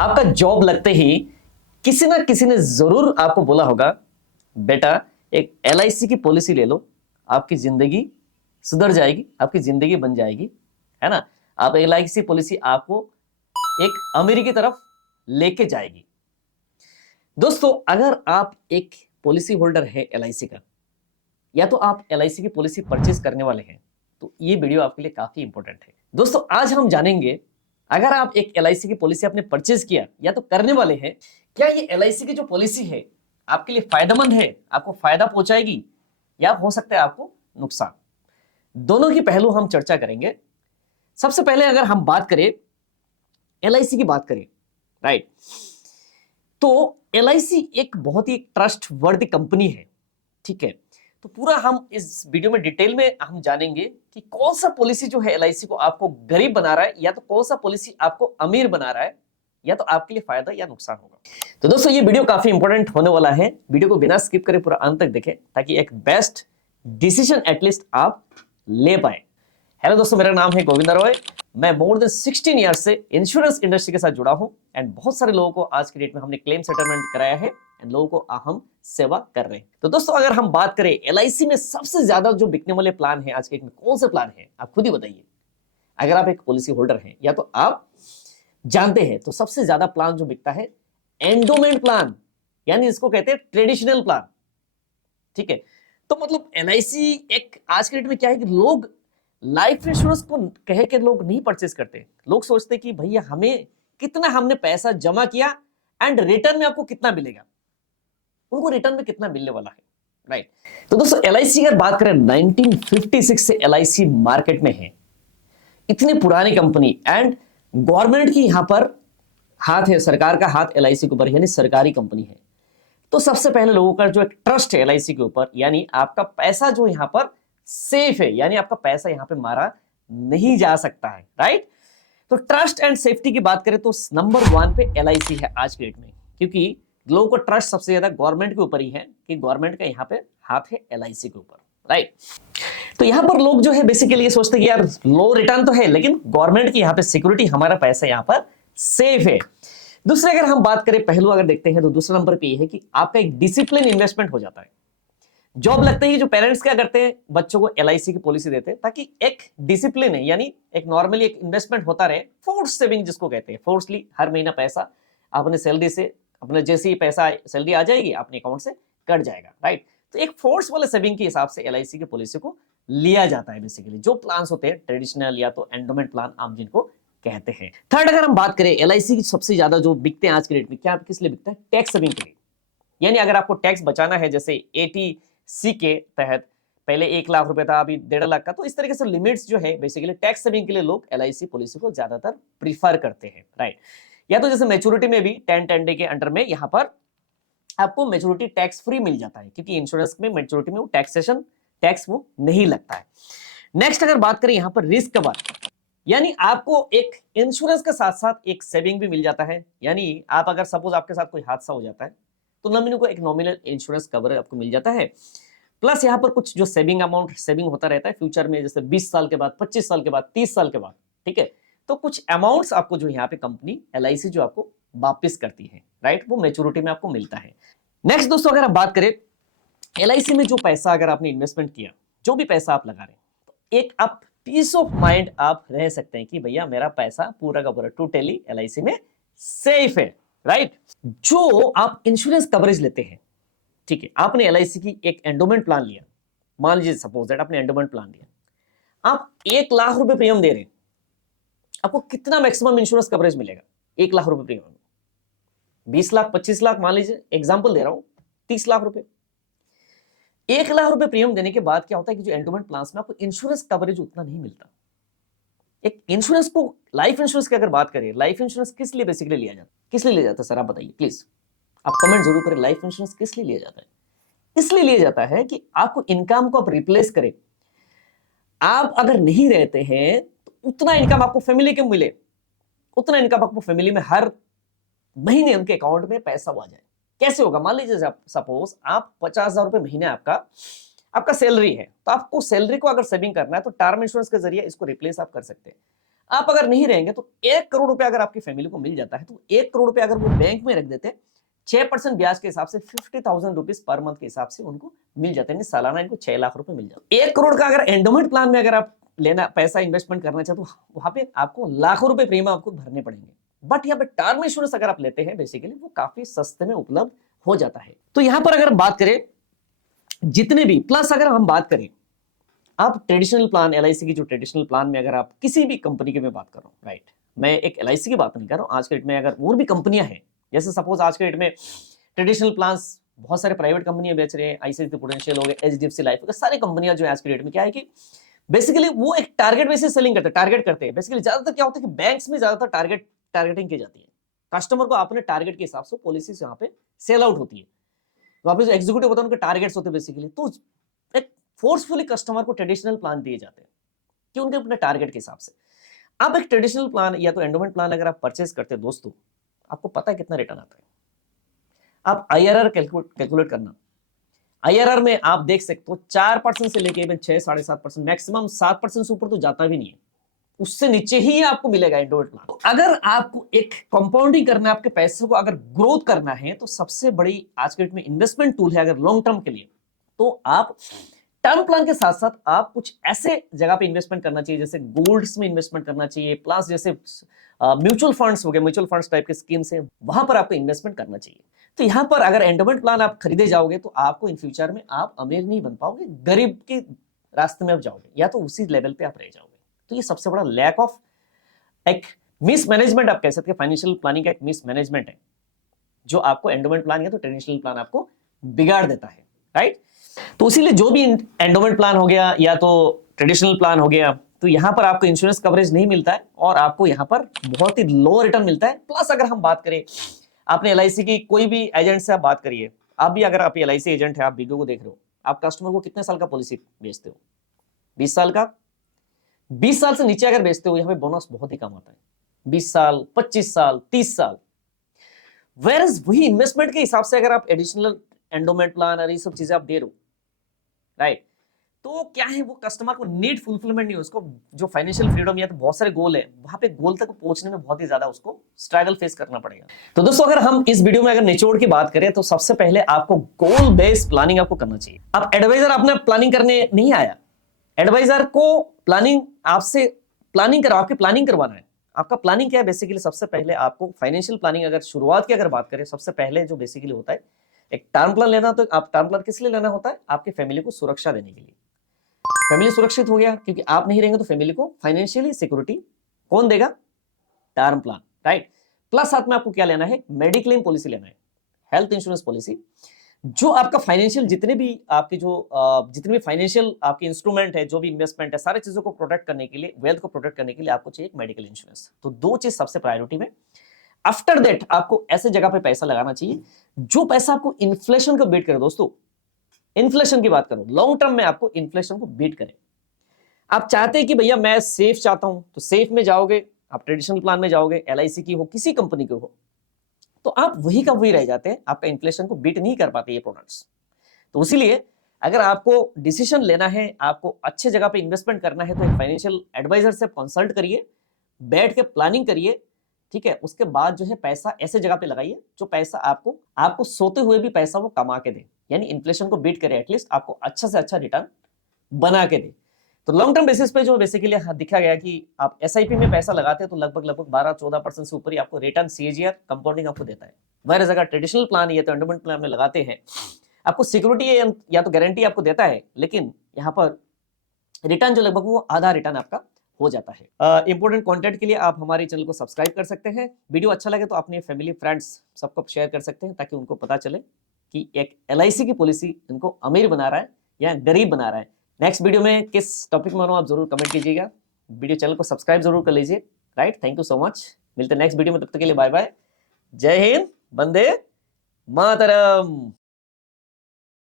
आपका जॉब लगते ही किसी ना किसी ने जरूर आपको बोला होगा, बेटा एक एलआईसी की पॉलिसी ले लो, आपकी जिंदगी सुधर जाएगी, आपकी जिंदगी बन जाएगी, है ना। आप एलआईसी पॉलिसी आपको एक अमीरी की तरफ लेके जाएगी। दोस्तों, अगर आप एक पॉलिसी होल्डर है एलआईसी का, या तो आप एलआईसी की पॉलिसी परचेज करने वाले हैं, तो ये वीडियो आपके लिए काफी इंपॉर्टेंट है। दोस्तों, आज हम जानेंगे, अगर आप एक एलआईसी की पॉलिसी आपने परचेज किया या तो करने वाले हैं, क्या ये एलआईसी की जो पॉलिसी है आपके लिए फायदेमंद है, आपको फायदा पहुंचाएगी, या हो सकता है आपको नुकसान। दोनों की पहलू हम चर्चा करेंगे। सबसे पहले अगर हम बात करें एलआईसी की, बात करें, राइट, तो एलआईसी एक बहुत ही ट्रस्ट वर्दी कंपनी है, ठीक है। तो पूरा हम इस वीडियो में डिटेल में हम जानेंगे कि कौन सा पॉलिसी जो है एलआईसी को आपको गरीब बना रहा है, या तो कौन सा पॉलिसी आपको अमीर बना रहा है, या तो आपके लिए फायदा या नुकसान होगा। तो दोस्तों, ये वीडियो काफी इंपॉर्टेंट होने वाला है। वीडियो को बिना स्किप करे पूरा अंत तक देखें, ताकि एक बेस्ट डिसीजन एटलीस्ट आप ले पाए। हेलो दोस्तों, मेरा नाम है गोविंदा रॉय। मैं मोर देन 16 ईयर से इंश्योरेंस इंडस्ट्री के साथ जुड़ा हूं, एंड बहुत सारे लोगों को आज की डेट में हमने क्लेम सेटलमेंट कराया है, एंड लोगों को हम सेवा कर रहे हैं। तो दोस्तों, अगर हम बात करें एलआईसी में सबसे ज्यादा जो बिकने वाले प्लान है आज के डेट में, कौन से प्लान है, आप खुद ही बताइए। अगर आप एक पॉलिसी होल्डर हैं या तो आप जानते हैं, तो सबसे ज्यादा प्लान जो बिकता है एंडोमेंट प्लान, यानी इसको कहते हैं ट्रेडिशनल प्लान, ठीक है। तो मतलब एलआईसी एक आज के डेट में क्या है कि लोग लाइफ इंश्योरेंस को कह के लोग नहीं परचेज करते। लोग सोचते कि भैया हमें कितना, हमने पैसा जमा किया एंड रिटर्न में आपको कितना मिलेगा, उनको रिटर्न में कितना मिलने वाला है, राइट। तो दोस्तों, एलआईसी अगर बात करें 1956 से एलआईसी मार्केट में है, इतनी पुरानी कंपनी, एंड गवर्नमेंट की यहां पर हाथ है, सरकार का हाथ एलआईसी के ऊपर, यानी सरकारी कंपनी है। तो सबसे पहले लोगों का जो एक ट्रस्ट है एलआईसी के ऊपर, यानी आपका पैसा जो यहां पर सेफ है, यानी आपका पैसा यहां पे मारा नहीं जा सकता है, राइट। तो ट्रस्ट एंड सेफ्टी की बात करें तो नंबर 1 पे एलआईसी है आज के डेट में, क्योंकि लोगों को ट्रस्ट सबसे ज्यादा गवर्नमेंट के ऊपर ही है, कि गवर्नमेंट का यहां पे हाथ है एलआईसी के ऊपर, राइट। तो यहां पर लोग जो है बेसिकली ये सोचते हैं कि यार लो रिटर्न तो है, लेकिन गवर्नमेंट की यहां पे सिक्योरिटी, हमारा पैसा यहां पर सेफ है। दूसरे अगर हम बात करें पहलू अगर देखते हैं, तो दूसरा नंबर पे ये है कि आपका एक डिसिप्लिन इन्वेस्टमेंट हो जाता है। जॉब लगते ही जो पेरेंट्स क्या करते हैं, बच्चों को एलआईसी की पॉलिसी देते हैं, ताकि एक डिसिप्लिन है, यानी एक नॉर्मली एक इन्वेस्टमेंट होता रहे, फोर्स सेविंग जिसको कहते हैं। फोर्सली हर महीना पैसा अपने सैलरी से, अपने जैसे ही पैसा सैलरी आ जाएगी अपने अकाउंट से कट जाएगा, राइट। तो एक फोर्स वाले सेविंग के हिसाब से एलआईसी की पॉलिसी को लिया जाता है। बेसिकली जो प्लान होते हैं ट्रेडिशनल या तो एंडोमेंट प्लान आप जिनको कहते हैं। थर्ड अगर हम बात करें एलआईसी की सबसे ज्यादा जो बिकते हैं आज के डेट में, क्या किस लिए बिकता है, टैक्स सेविंग के लिए। यानी अगर आपको टैक्स बचाना है, जैसे एटीसी के तहत पहले 1 लाख रुपए था, अभी 1.5 लाख का, तो इस तरीके से लिमिट्स जो है बेसिकली टैक्स सेविंग के लिए लोग एलआईसी पॉलिसी को ज्यादातर प्रीफर करते हैं, राइट। या तो जैसे मैच्योरिटी में भी 10 डे के अंडर में यहां पर आपको मैच्योरिटी टैक्स फ्री मिल जाता है, क्योंकि इंश्योरेंस में मैच्योरिटी में वो टैक्स वो नहीं लगता है। नेक्स्ट अगर बात करें यहां पर रिस्क कवर, यानी आपको एक इंश्योरेंस के साथ साथ एक सेविंग भी मिल जाता है। यानी आप अगर सपोज आपके साथ कोई हादसा हो जाता है, तो नॉमिनी को एक नॉमिनल इंश्योरेंस कवर आपको मिल जाता है, प्लस यहाँ पर कुछ जो सेविंग अमाउंट सेविंग होता रहता है फ्यूचर में, जैसे 20 साल के बाद, 25 साल के बाद, 30 साल के बाद, ठीक है। तो कुछ अमाउंट्स आपको जो यहाँ पे कंपनी एलआईसी जो आपको वापस करती है, राइट, वो मैच्योरिटी में आपको मिलता है। नेक्स्ट दोस्तों, अगर हम बात करें एलआईसी में जो पैसा अगर आपने इन्वेस्टमेंट किया, जो भी पैसा आप लगा रहे हैं, तो एक आप पीस ऑफ माइंड आप रह सकते हैं कि भैया मेरा पैसा पूरा का पूरा टोटली एलआईसी में सेफ है, राइट। जो आप इंश्योरेंस कवरेज लेते हैं, ठीक है, आपने एलआईसी की एक एंडोमेंट प्लान लिया, मान लीजिए सपोज दैट आपने एंडोमेंट प्लान लिया, आप 1 लाख रुपए प्रीमियम दे रहे हैं, आपको कितना मैक्सिमम इंश्योरेंस कवरेज मिलेगा? 1 लाख रुपए प्रीमियम, 20 लाख, 25 लाख, मान लीजिए एग्जांपल दे रहा हूं, 30 लाख रुपए। 1 लाख रुपए प्रीमियम देने के बाद क्या होता है कि जो एंडोमेंट प्लान में आपको इंश्योरेंस कवरेज उतना नहीं मिलता। एक इंश्योरेंस को, लाइफ इंश्योरेंस की अगर बात करें, लाइफ इंश्योरेंस किस लिए बेसिकली लिया जाता है, किस लिए लिया जाता है सर, आप बताइए प्लीज, आप कमेंट जरूर करें। लाइफ इंश्योरेंस किस लिए लिया जाता है? इसलिए लिया जाता है कि आपको इनकम को आप रिप्लेस करें। आप अगर नहीं रहते हैं तो उतना इनकम आपको फैमिली के मिले, उतना इनकम आपको फैमिली में हर महीने उनके अकाउंट में पैसा आ जाए। कैसे होगा? मान लीजिए सपोज आप 50,000 रुपए महीने आपका सैलरी है, तो आपको सैलरी को अगर सेविंग करना है तो टर्म इंश्योरेंस के जरिए इसको रिप्लेस आप कर सकते हैं। आप अगर नहीं रहेंगे तो 1 करोड़ रुपए अगर आपकी फैमिली को मिल जाता है तो 1 करोड़ रुपए अगर वो बैंक में रख देते, 6% ब्याज के हिसाब से 50,000 रुपीज पर मंथ के हिसाब से उनको मिल जाते हैं, सालाना इनको 6 लाख रुपए मिल जाते हैं। 1 करोड़ का अगर एंडोमेंट प्लान में अगर आप लेना पैसा इन्वेस्टमेंट करना चाहते तो वहां पे आपको लाखों रुपए प्रीमियम आपको भरने पड़ेंगे। बट यहाँ पे टर्म इंश्योरेंस अगर आप लेते हैं बेसिकली वो काफी सस्ते में उपलब्ध हो जाता है। तो यहां पर अगर बात करें जितने भी प्लस अगर हम बात करें, आप ट्रेडिशनल प्लान एलआईसी की जो ट्रेडिशनल प्लान में अगर आप किसी भी कंपनी की मैं बात कर रहा हूँ, राइट, मैं एक एलआईसी की बात नहीं कर रहा हूँ, आज के डेट में अगर और भी कंपनियां हैं, जैसे सपोज आज के डेट में ट्रेडिशनल प्लान्स बहुत सारे प्राइवेट कंपनियां बेच रहे हैं, आईसीआईसी प्रूडेंशियल हो गए, एचडीएफसी लाइफ, सारी कंपनियां जो है आज के डेट में क्या है कि बेसिकली वो एक टारगेट बेसिस सेलिंग करते हैं, टारगेट करते हैं। बेसिकली ज्यादातर क्या होता है कि बैंक्स में ज्यादातर टारगेटिंग की जाती है, कस्टमर को अपने टारगेट के हिसाब से पॉलिसी यहाँ पे सेल आउट होती है। तो आप जो एग्जीक्यूटिव होता है उनके टारगेट्स होते हैं बेसिकली, तो एक फोर्सफुली कस्टमर को ट्रेडिशनल प्लान दिए जाते हैं कि उनके अपने टारगेट के हिसाब से। आप एक ट्रेडिशनल प्लान या तो एंडोमेंट प्लान अगर आप परचेज करते हैं दोस्तों, आपको पता है कितना रिटर्न आता है। आप आईआरआर कैलकुलेट करना, आईआरआर में आप देख सकते हो 4% से लेके 6-7.5%, मैक्सिमम 7% से ऊपर तो जाता भी नहीं है, उससे नीचे ही आपको मिलेगा एंडोमेंट प्लान। तो अगर आपको एक कंपाउंडिंग करना है, आपके पैसे को अगर ग्रोथ करना है, तो सबसे बड़ी आज के डेट में इन्वेस्टमेंट टूल है अगर लॉन्ग टर्म के लिए, तो आप टर्म प्लान के साथ साथ आप कुछ ऐसे जगह पे इन्वेस्टमेंट करना चाहिए, जैसे गोल्ड्स में इन्वेस्टमेंट करना चाहिए, प्लस जैसे म्यूचुअल फंड्स हो गए, म्यूचुअल फंड्स टाइप के स्कीम्स है, वहां पर आपको इन्वेस्टमेंट करना चाहिए। तो यहां पर अगर एंडोमेंट प्लान आप खरीदे जाओगे तो आपको इन फ्यूचर में आप अमीर नहीं बन पाओगे, गरीब के रास्ते में आप जाओगे, या तो उसी लेवल पे आप रह जाओगे। तो ये सबसे बड़ा लैक ऑफ एक मिसमैनेजमेंट आप कह सकते हैं, फाइनेंशियल प्लानिंग का एक मिसमैनेजमेंट है, जो आपको एंडोमेंट प्लान या तो ट्रेडिशनल प्लान आपको बिगाड़ देता है, राइट। तो इसीलिए जो भी एंडोमेंट प्लान हो गया या तो ट्रेडिशनल प्लान हो गया, तो यहां पर आपको इंश्योरेंस कवरेज नहीं मिलता है और आपको यहां पर बहुत ही लो रिटर्न मिलता है। प्लस अगर हम बात करें, आपने एलआईसी की कोई भी एजेंट से आप बात करिए, आप भी अगर आप एलआईसी एजेंट है, आप वीडियो को देख रहे हो, आप कस्टमर को कितने साल का पॉलिसी बेचते हो? 20 साल का? 20 साल से नीचे अगर बेचते हो, यहाँ पे बोनस बहुत ही कम आता है, 20 साल, 25 साल, 30 साल। वेरएज वही इन्वेस्टमेंट के हिसाब से अगर आप एडिशनल एंडोमेंट प्लान और ये सब चीजें आप दे रहे हो, राइट, तो क्या है वो कस्टमर को नीड फुलफिलमेंट नहीं है, उसको जो फाइनेंशियल फ्रीडम या तो बहुत सारे गोल है, वहां पे गोल तक पहुंचने में बहुत ही ज्यादा उसको स्ट्रगल फेस करना पड़ेगा। तो दोस्तों अगर हम इस वीडियो में अगर निचोड़ की बात करें, तो सबसे पहले आपको गोल बेस्ड प्लानिंग आपको करना चाहिए। आप एडवाइजर आपने प्लानिंग करने नहीं आया, एडवाइजर को प्लानिंग आपसे प्लानिंग करो, आपकी प्लानिंग करवाना है। आपका प्लानिंग क्या है? बेसिकली सबसे पहले आपको फाइनेंशियल प्लानिंग अगर शुरुआत की अगर बात करें, सबसे पहले जो बेसिकली होता है एक टर्म प्लान लेना। तो आप टर्म प्लान किस लिए लेना होता है? आपकी फैमिली को सुरक्षा देने के लिए। फैमिली सुरक्षित हो गया, क्योंकि आप नहीं रहेंगे तो फैमिली को फाइनेंशियली सिक्योरिटी कौन देगा? Term plan, right. प्लस साथ में आपको क्या लेना है? मेडिक्लेम पॉलिसी लेना है, हेल्थ इंश्योरेंस पॉलिसी, जो आपका फाइनेंशियल जितने भी आपके जो जितने भी फाइनेंशियल आपके इंस्ट्रूमेंट है, जो भी इन्वेस्टमेंट है, सारी चीजों को प्रोटेक्ट करने के लिए, वेल्थ को प्रोटेक्ट करने के लिए आपको चाहिए मेडिकल इंश्योरेंस। तो दो चीज सबसे प्रायोरिटी में। आफ्टर दैट आपको ऐसे जगह पे पैसा लगाना चाहिए जो पैसा आपको इन्फ्लेशन को बीट करे। दोस्तों इन्फ्लेशन की बात करो, लॉन्ग टर्म में आपको इन्फ्लेशन को बीट करे। आप चाहते हैं कि भैया मैं सेफ चाहता हूं, तो सेफ में जाओगे, आप ट्रेडिशनल प्लान में जाओगे, एलआईसी की हो, किसी कंपनी की हो, तो आप वही का वही रह जाते हैं, आपका इन्फ्लेशन को बीट नहीं कर पाते ये प्रोडक्ट्स। तो इसीलिए अगर आपको डिसीजन लेना है, आपको अच्छे जगह पे इन्वेस्टमेंट करना है, तो एक फाइनेंशियल एडवाइजर से कंसल्ट करिए, बैठ के प्लानिंग करिए, ठीक है। उसके बाद जो है पैसा ऐसे जगह पे लगाइए जो पैसा आपको सोते हुए भी पैसा वो कमा के दे, यानी इन्फ्लेशन को बीट करे, एटलीस्ट आपको अच्छा से अच्छा रिटर्न बना के दे। तो लॉन्ग टर्म बेसिस पे जो बेसिकली दिखा गया कि आप एसआईपी में पैसा लगाते हैं तो लगभग 12-14% से ऊपर ही आपको रिटर्न सीएजीआर कंपाउंडिंग आपको देता है। वैरएज अगर ट्रेडिशनल प्लान या तो एंडोमेंट प्लान में लगाते हैं, आपको सिक्योरिटी या तो गारंटी आपको देता है, लेकिन यहाँ पर रिटर्न जो लगभग वो आधा रिटर्न आपका हो जाता है। इंपॉर्टेंट कंटेंट के लिए आप हमारे चैनल को सब्सक्राइब कर सकते हैं। वीडियो अच्छा लगे तो अपने फैमिली फ्रेंड्स सबको शेयर कर सकते हैं, ताकि उनको पता चले कि एक एलआईसी की पॉलिसी इनको अमीर बना रहा है या गरीब बना रहा है। नेक्स्ट वीडियो में किस टॉपिक में आप जरूर कमेंट कीजिएगा। वीडियो चैनल को सब्सक्राइब जरूर कर लीजिए, right. Thank you so much, मिलते हैं नेक्स्ट वीडियो में, तब तक के लिए बाय बाय, जय हिंद, वंदे मातरम।